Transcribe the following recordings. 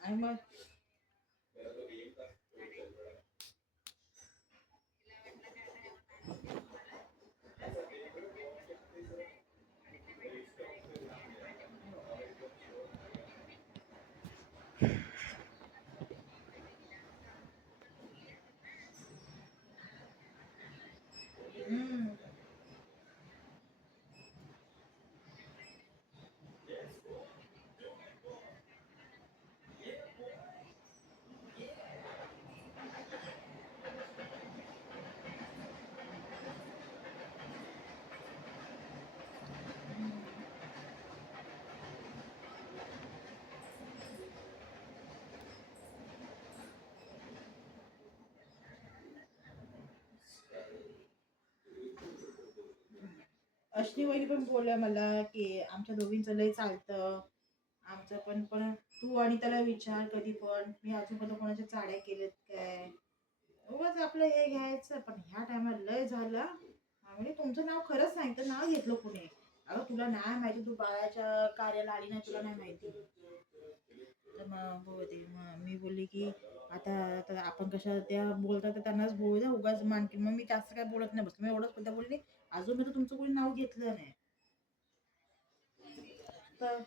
आणि मग हम्म. अश्विनी वहिनी पण बोलल्या मला की आमच्या दोघींचं लय चालतं, आमचं पण तू आणि त्याला विचार कधी पण मी अजून कोणाच्या चाड्या केल्यात काय, उगाच आपलं हे घ्यायचं. पण ह्या टायमाला लय झालं. म्हणजे तुमचं नाव खरंच सांगितलं, नाव घेतलं कुणी. अगं तुला नाही माहिती, तू बाळाच्या कार्याला आली नाही, तुला नाही माहिती. तर मग मग मी बोलली की आता आता आपण कशा त्या बोलतात तर त्यांनाच बोलू द्या, उगाच मानतील. मग मी जास्त काय बोलत नाही बसले, मी एवढंच पण त्या बोलली अजून मी तर तुमचं कोणी नाव घेतलं नाही. तर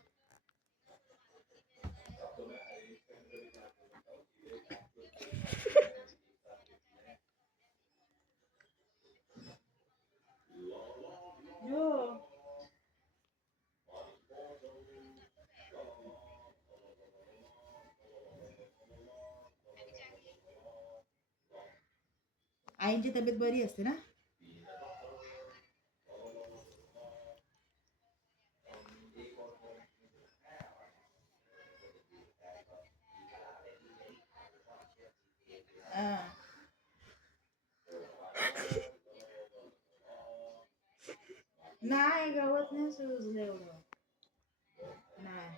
हो. आईची तब्येत बरी असते ना. हा. नाही गवत नाही सुजलं एवढं. नाही.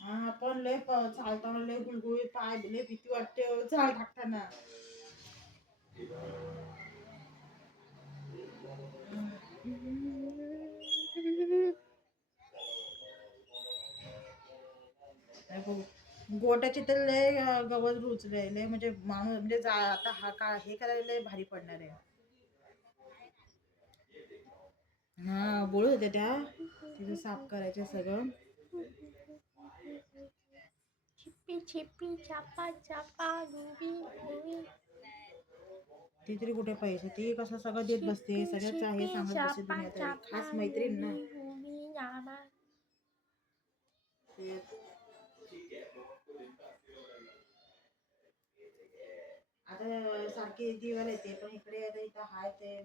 हा पण लय चालताना लय गुळगुळीत पाय, लय भीती वाटते झाड टाकताना. गोट्याची तर लय गवत रुचलंय लय, म्हणजे माणूस म्हणजे आता हा का हे करायला लय भारी पडणार आहे. हा बोलत होत्या त्या तिथं साफ करायचं सगळं. चिप्पी चिप्पी चापा चापा लुबी लुबी. ती तरी कुठे पैसे, ती कसं सगळं देत बसते, चिप्पी सगळ्याच आहे चिप्पी सांगत बसते चापा दुनियादारी, चापा खास मैत्रीण ना. लुबी लुबी आबा. ते आता सारखी दिवाला येते पण इकडे आता इथं हाय ते